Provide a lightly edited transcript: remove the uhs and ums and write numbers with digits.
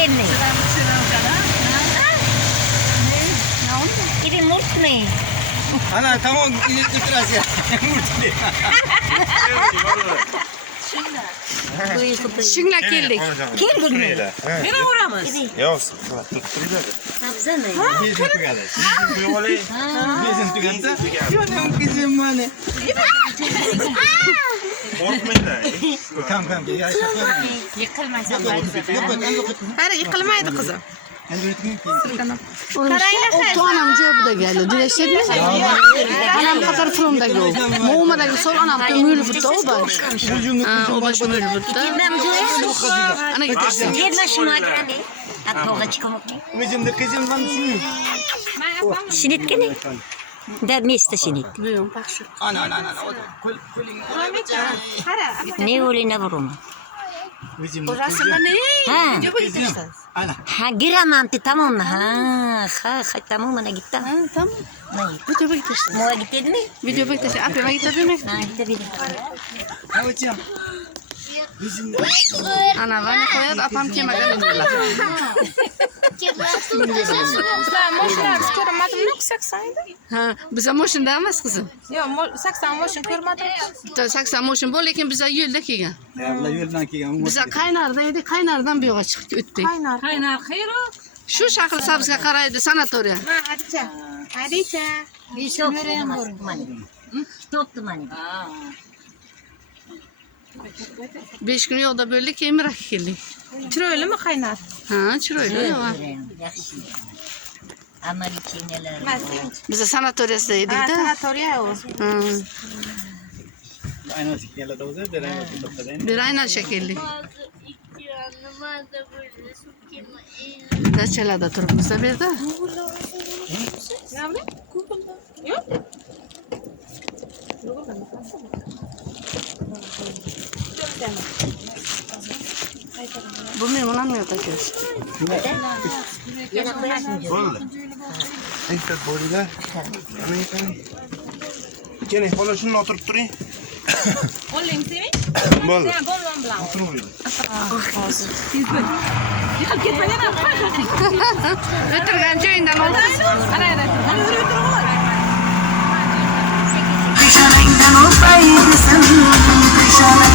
Ini. Ini murni. Ana tamam itiraz ya. Şunla keldik. Kim bunu? Yine uğramaz. Yok. Tutturuyor. Nabza ne? Bizim tugada. Bizim tugada. Yok kızım bana. Korkmayın da. Tamam. Ya şaka. Yıkılmaysan ben. Hayır yıkılmaydı kızım. Oltu anam cevabı da geldi. Dileşti mi? Anam kadar filmdeki o. Muğuma'daki sol anam da Mülüfut'ta o baş. O baş Mülüfut'ta. Ana getirsin. Yerine şunu agrandi. Atmoga çıkamak. Bizim de kızım lan şu. Sinit kene. Der miste sinit. Biliyorum bak şu. Ana. Ne oli ne vuruma. Bizim Orasında ne? Ha. Video getirsin. ana. Ha giramam ti tamam mı? Ha tamam mı gitti? Ha tamam. Video beklesin. Moğa gittin mi? Video beklesin. Apema gittin mi? Ha gitti. Hocam. Bizim Ana bana koyar apam kime gelin. Sen moşlar görmedim yok 80'ydı. Ha bize motion demez kızım. Yok 80 moşun görmedim. Da 80 motion bu lekin bize yılda ki. abla yoldan ki ama. Bize kaynardaydı. Kaynardan bir yola çıktık öttük. Kaynar hayır o. Şu şakıl sabzga karaydı sanatorya. Ha Hadice. Bir çok mani. Tuttu mani. 5 gün yolda böyle ki emir akıllı. Çüröyle mi kaynar? Ha çüröyle ya. Yaxshi. Amal içindeler. Bize sanatoryasındaydık Ha da. sanatorya o. Ha. Aynen sikiyala da olsa bir ayna tutmadan. Bir ayna şekilli. Da çelada turumuzda bir de. Ne yapayım? Yok. Bu memnun mu takıyoruz? Yana koyarsın diyor. Vallahi. İşte burada. Gene hala şunu oturup durayım. Olayım seni. Vallahi. Sen gollan blau. Oturuyor. Ötürgen cöyünden oldu. Kışa rengen olsaydı sen, kışa